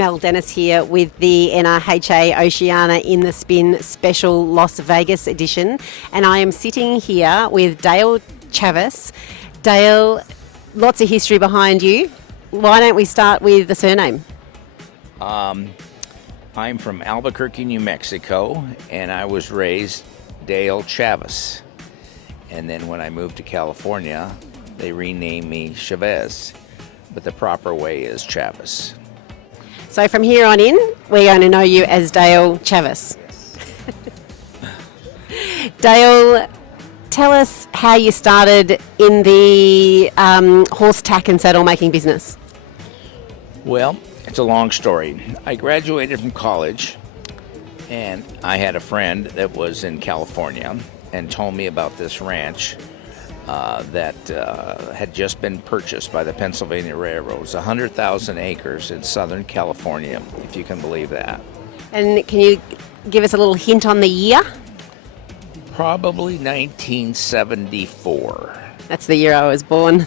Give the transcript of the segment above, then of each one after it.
Mel Dennis here with the NRHA Oceania in the Spin Special Las Vegas edition, and I am sitting here with Dale Chavez. Dale, lots of history behind you. Why don't we start with the surname? I'm from Albuquerque, New Mexico, and I was raised Dale Chavez. And then when I moved to California, they renamed me Chavez, but the proper way is Chavez. So from here on in, we're going to know you as Dale Chavez. Dale, tell us how you started in the horse tack and saddle making business. Well, it's a long story. I graduated from college, and I had a friend that was in California and told me about this ranch that had just been purchased by the Pennsylvania Railroads, 100,000 acres in Southern California, if you can believe that. And can you give us a little hint on the year? Probably 1974. That's the year I was born.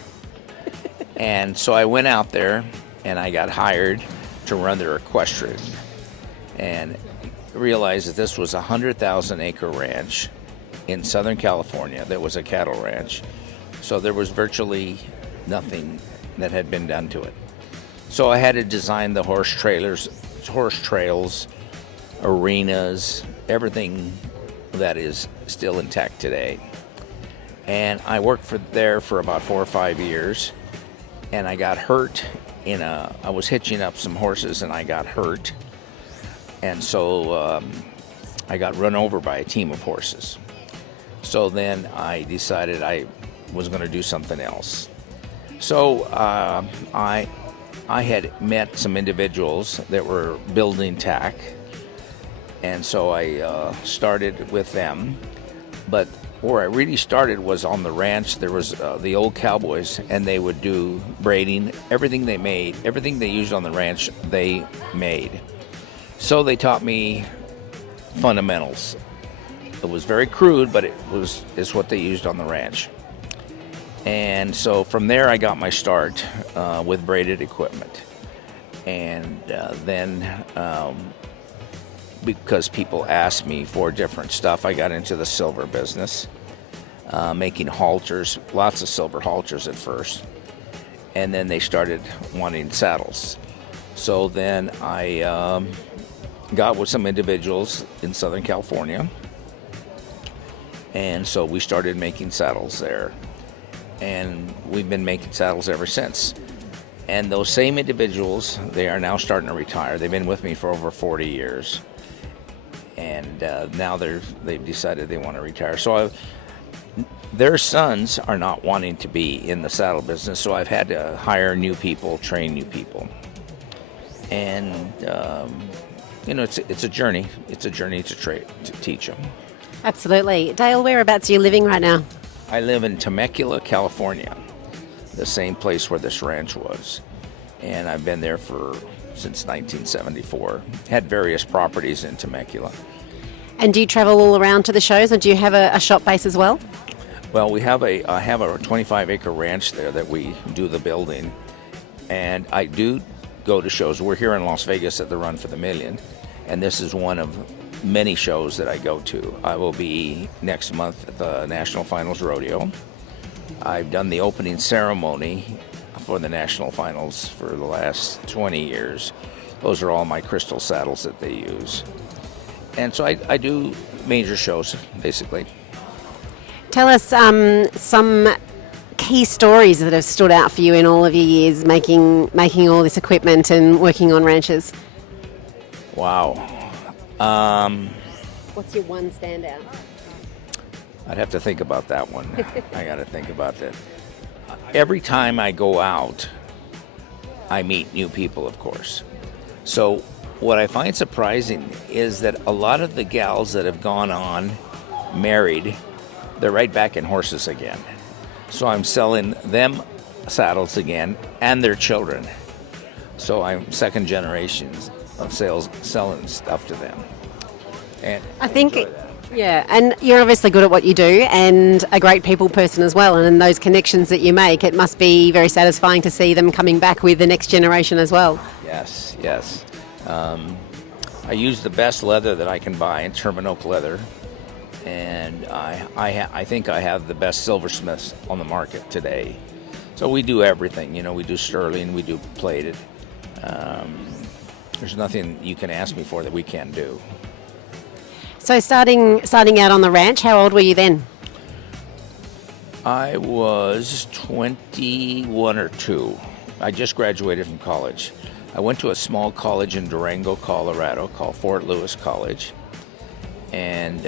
And so I went out there and I got hired to run their equestrian, and realized that this was a 100,000 acre ranch in Southern California that was a cattle ranch. So there was virtually nothing that had been done to it. So I had to design the horse trails, arenas, everything that is still intact today. And I worked there for about 4 or 5 years, and I got hurt I was hitching up some horses and I got hurt. And so I got run over by a team of horses. So then I decided I was going to do something else. So I had met some individuals that were building tack, and so I started with them. But where I really started was on the ranch. There was the old cowboys, and they would do braiding. Everything they made, everything they used on the ranch, they made. So they taught me fundamentals. It was very crude, but it's what they used on the ranch. And so from there, I got my start with braided equipment. And then because people asked me for different stuff, I got into the silver business, making halters, lots of silver halters at first. And then they started wanting saddles. So then I got with some individuals in Southern California. And so we started making saddles there. And we've been making saddles ever since. And those same individuals, they are now starting to retire. They've been with me for over 40 years. And now they've decided they want to retire. So their sons are not wanting to be in the saddle business, so I've had to hire new people, train new people. And, it's a journey. It's a journey to teach them. Absolutely. Dale, whereabouts are you living right now? I live in Temecula, California, the same place where this ranch was. And I've been there since 1974. Had various properties in Temecula. And do you travel all around to the shows, or do you have a shop base as well? Well, I have a 25-acre ranch there that we do the building, and I do go to shows. We're here in Las Vegas at the Run for the Million, and this is one of many shows that I go to. I will be next month at the National Finals Rodeo. I've done the opening ceremony for the National Finals for the last 20 years. Those are all my crystal saddles that they use. And so I do major shows, basically. Tell us some key stories that have stood out for you in all of your years making all this equipment and working on ranches. Wow. What's your one standout? I'd have to think about that one. I got to think about that. Every time I go out, I meet new people, of course. So what I find surprising is that a lot of the gals that have gone on married, they're right back in horses again. So I'm selling them saddles again and their children. So I'm second generation of selling stuff to them. And I think, yeah, and you're obviously good at what you do and a great people person as well. And in those connections that you make, it must be very satisfying to see them coming back with the next generation as well. Yes, yes. I use the best leather that I can buy in Termin oak leather, and I think I have the best silversmiths on the market today. So we do everything, we do sterling, we do plated. There's nothing you can ask me for that we can't do. So starting out on the ranch, how old were you then? I was 21 or 2. I just graduated from college. I went to a small college in Durango, Colorado called Fort Lewis College. And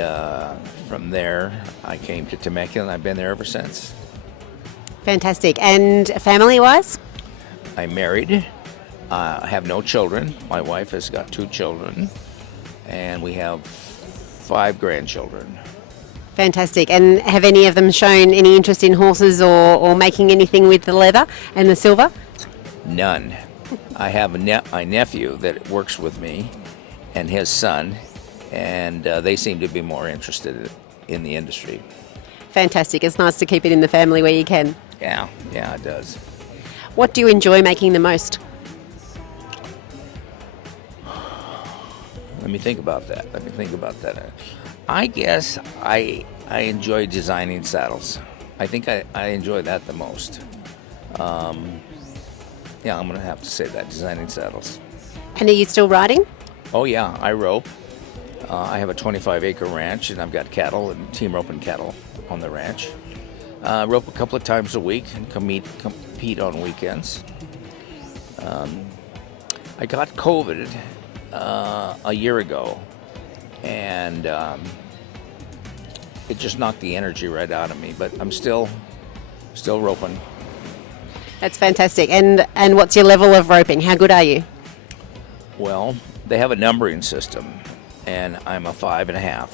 from there, I came to Temecula, and I've been there ever since. Fantastic. And family-wise? I'm married. I have no children. My wife has got 2 children, and we have 5 grandchildren. Fantastic. And have any of them shown any interest in horses or making anything with the leather and the silver? None. I have a nephew that works with me and his son, and they seem to be more interested in the industry. Fantastic. It's nice to keep it in the family where you can. Yeah, it does. What do you enjoy making the most? Let me think about that. I guess I enjoy designing saddles. I think I enjoy that the most. I'm going to have to say that, designing saddles. And are you still riding? Oh, yeah, I rope. I have a 25-acre ranch, and I've got cattle and team roping cattle on the ranch. Rope a couple of times a week and compete on weekends. I got COVID a year ago, and it just knocked the energy right out of me, but I'm still roping. That's fantastic. And what's your level of roping? How good are you? Well, they have a numbering system, and I'm a 5.5.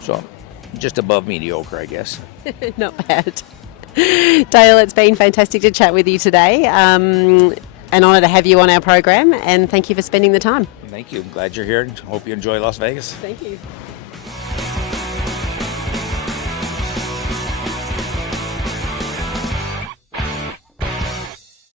So just above mediocre, I guess. Not bad. Dale, it's been fantastic to chat with you today. An honour to have you on our program, and thank you for spending the time. Thank you. I'm glad you're here. Hope you enjoy Las Vegas. Thank you.